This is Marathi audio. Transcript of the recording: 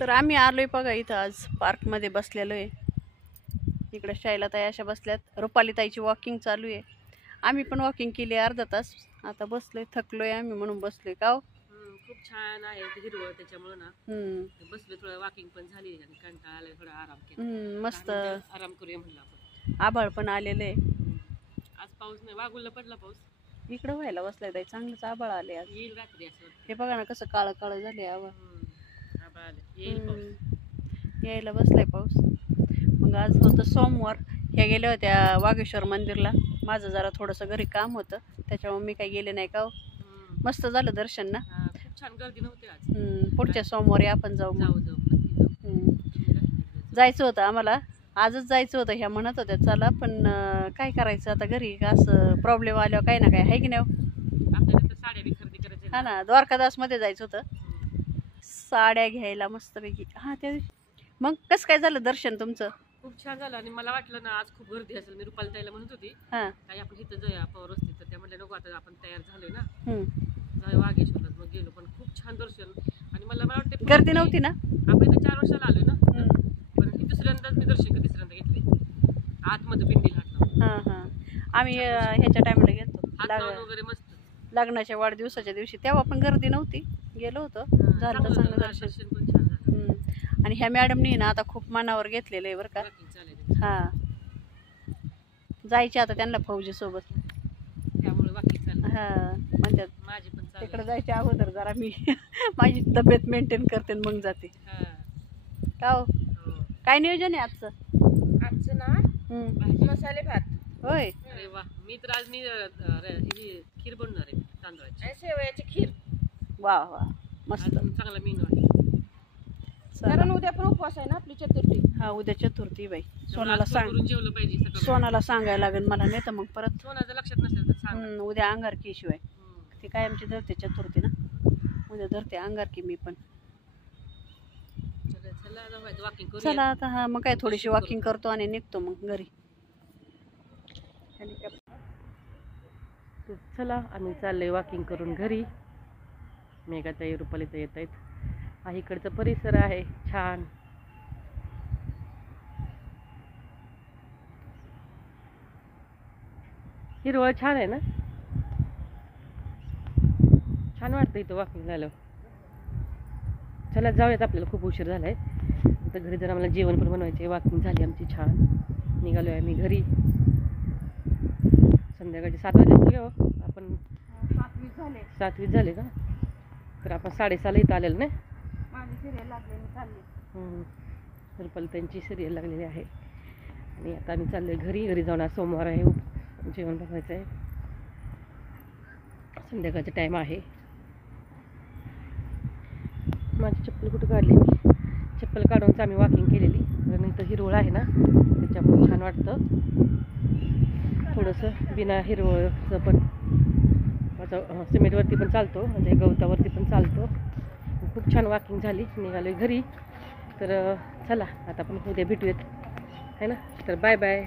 तर आम्ही आलोय बघा इथं आज पार्कमध्ये बसलेलो आहे. इकडे शायला ताई अशा बसल्यात, रुपाली ताईची वॉकिंग चालू आहे. आम्ही पण वॉकिंग केली अर्धा तास. आता बसलोय, थकलोय आम्ही म्हणून बसलोय. का खूप छान आहे ते हिरवळ त्याच्यामुळे ना बसलो, थोडं वॉकिंग पण झाली आणि कंटाळा आला, थोडा आराम केला. मस्त आराम करूया म्हणलं आपण. आभाळ पण आलेलं आहे. आज पाऊस नाही, वागुलला पडला पाऊस. इकडं व्हायला बसलाय ताई, चांगलंच आभाळ आले आज. येईल रात्री असं. हे बघा ना कसं काळं काळं झाले आभाळ. आभाळ आले, येईल पाऊस. यायला बसलाय पाऊस. मग आज होतं सोमवार. ह्या गेल्या होत्या वागेश्वर मंदिरला. माझं जरा थोडंसं घरी काम होतं, त्याच्यामुळे मी काही गेले नाही. का मस्त झालं दर्शन ना. खूप छान गर्दी नव्हती आज. पुढच्या सोमवारी आपण जाऊ. जायचं होतं आम्हाला, आजच जायचं होतं. ह्या म्हणत होत्या चला, पण काय करायचं आता, घरी असं प्रॉब्लेम आल्यावर काही ना काय आहे की नाही. आपल्याला साड्या बी खरेदी करायच्या. हा ना, द्वारकादासमध्ये जायचं होतं साड्या घ्यायला मस्तपैकी. हा त्या दिवशी मग कसं काय झालं दर्शन तुमचं? खूप छान झालं. आणि मला वाटलं ना आज खूप गर्दी असेल. मी रुपाली ताईला म्हणत होती काही आपण इथं जाऊया पवार वस्तीत, तर त्या म्हटल्या नको, आता आपण तयार झालोय ना, जाऊया वागेश्वरला. मग गेलो, पण खूप छान दर्शन. आणि मला वाटतं गर्दी नव्हती ना. आपण इथं 4 वर्षाला आलोय ना, पण ही दुसऱ्यांदाच मी दर्शन तिसऱ्यांदा घेतले आतमध्ये पिंडीला हात. आम्ही ह्याच्या टायमाला गेलो वगैरे मस्त, लग्नाच्या वाढदिवसाच्या दिवशी, तेव्हा पण गर्दी नव्हती. गेलो होतो, झालं चांगलं दर्शन पण छान झालं. आणि ह्या मॅडमनी ना आता खूप मनावर घेतलेलं आहे बरं का. जायचे आता त्यांना फौजी सोबत, त्यामुळे बाकी म्हणतात माझी पण तिकडे जायच्या अगोदर जरा मी माझी तब्येत मेंटेन करते मग जाते. का हो, काय नियोजन आहे आजचं ना, मसाले भात. होय, अरे वा. मी तर आज खीर बनवणार आहे, तांदळाची शेवयाची खीर. वा वा, मस्त चांगला मेनू आहे. कारण उद्या पण उपवास आहे ना आपली, चतुर्थी. हा, उद्या चतुर्थी बाई. सोनाला सांग, जेवलं पाहिजे. सोनाला सांगायला लागेल मला, नाही तर मग परत सोनाचं लक्षात नसेल तर सांग. उद्या अंगारकी शिवाय ती काय आमची धरते चतुर्थी ना, उद्या धरते अंगारकी मी पण. चला आता. हा, मग काय थोडीशी वॉकिंग करतो आणि निघतो मग घरी. चला, आम्ही चाललोय वॉकिंग करून घरी. मेघाताई रुपालीताई येत आहेत. हा इकडचा परिसर आहे छान. हिरवळ छान आहे ना, छान वाटतं इथं वॉकिंग झालं. चला जाऊयात, आपल्याला खूप उशीर झालाय. तर घरी जर आम्हाला जेवण पण बनवायचे. वॉकिंग झाली आमची छान, निघालोय आम्ही घरी. संध्याकाळचे 7 वाजले असले हो आपण. 7:20 झाले का? तर आपण 6:30ला इथं आलेलं नाही. माझी सिरियल लागलेली चालली. रुपाली त्यांची सिरियल लागलेली आहे. आणि आता आम्ही चाललोय घरी. घरी जाऊन आज सोमवार आहे, जेवण बनवायचं आहे. संध्याकाळचा टाईम आहे. माझी चप्पल कुठं काढली मी? चप्पल काढूनच आम्ही वॉकिंग केलेली. कारण इथं हिरवळ आहे ना, त्याच्यामुळे छान वाटतं. थोडंसं बिना हिरवळचं पण माझं सिमेंटवरती पण चालतो, म्हणजे गवतावरती पण चालतो. खूप छान वॉकिंग झाली. निघालोय घरी. तर चला आता आपण उद्या भेटूयात, है ना. तर बाय बाय.